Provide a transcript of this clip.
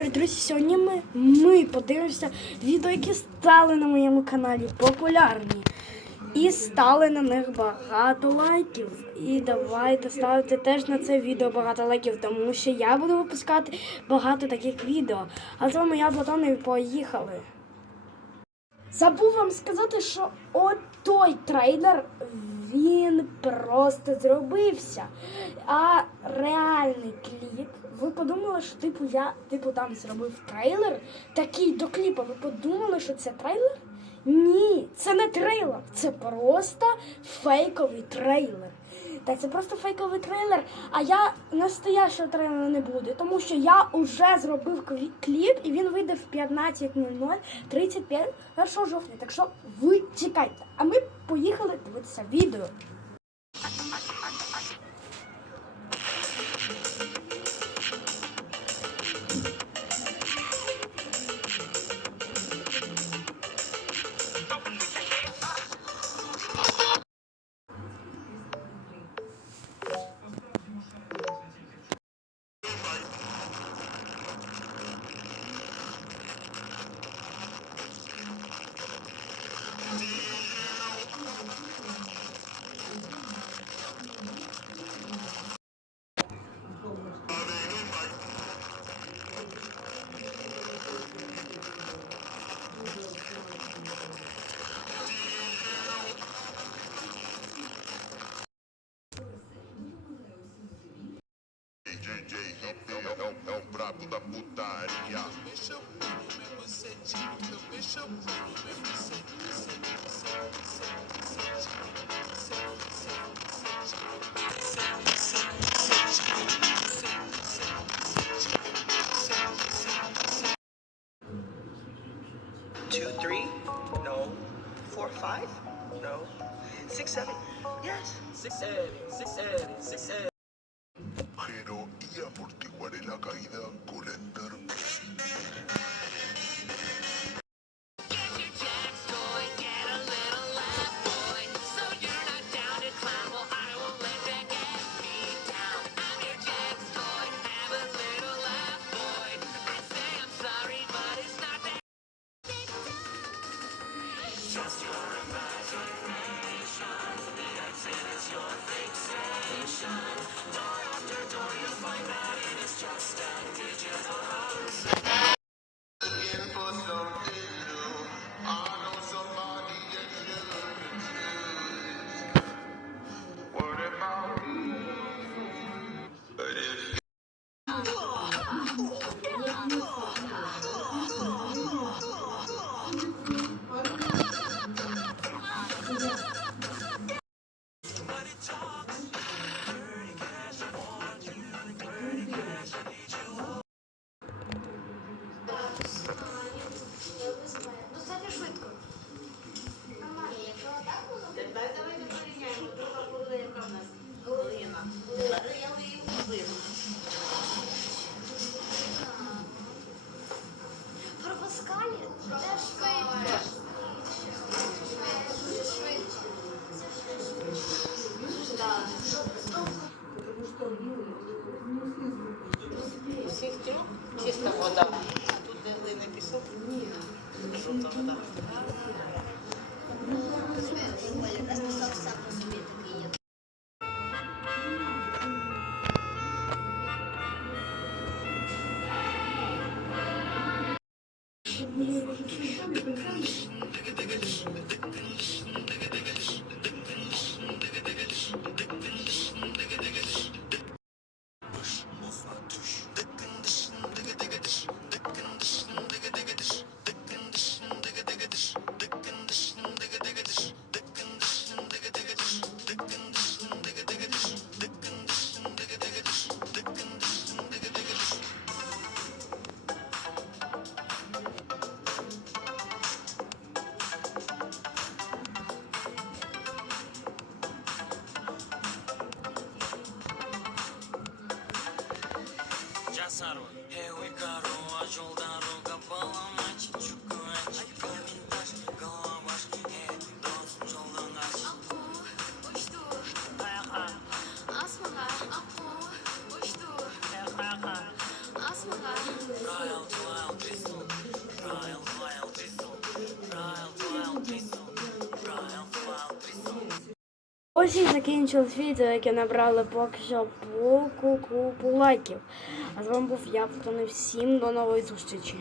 Друзі, сьогодні ми, ми подивимося відео, які стали на моєму каналі популярні. І стали на них багато лайків. І давайте ставити теж на це відео багато лайків, тому що я буду випускати багато таких відео. А з вами я Платон і поїхали. Забув вам сказати, що от той трейлер він просто зробився. А реальний кліп. Ви подумали, що типу я типу там зробив трейлер такий до кліпа. Ви подумали, що це трейлер? Ні, це не трейлер, це просто фейковий трейлер. Та це просто фейковий трейлер. А я настоящого трейлера не буду, тому що я вже зробив клі- кліп і він вийде в 15.00 31 жовтня. Так що ви чекайте. А ми поїхали дивитися відео. É, é o brabo da putaria. Two, three? No. Four, five? No. Six, seven? Yes. Six seven, six seven, six seven. Y amortiguaré la caída con Ender. Чиста вода. Тут де глиний пісок? Ні. Жовта вода. Якраз писав сам по собі такий є. жасар સારું Ось і закінчилось відео, яке набрали поки що купу лайків. А з вами був я, Платони. Всім до нової зустрічі.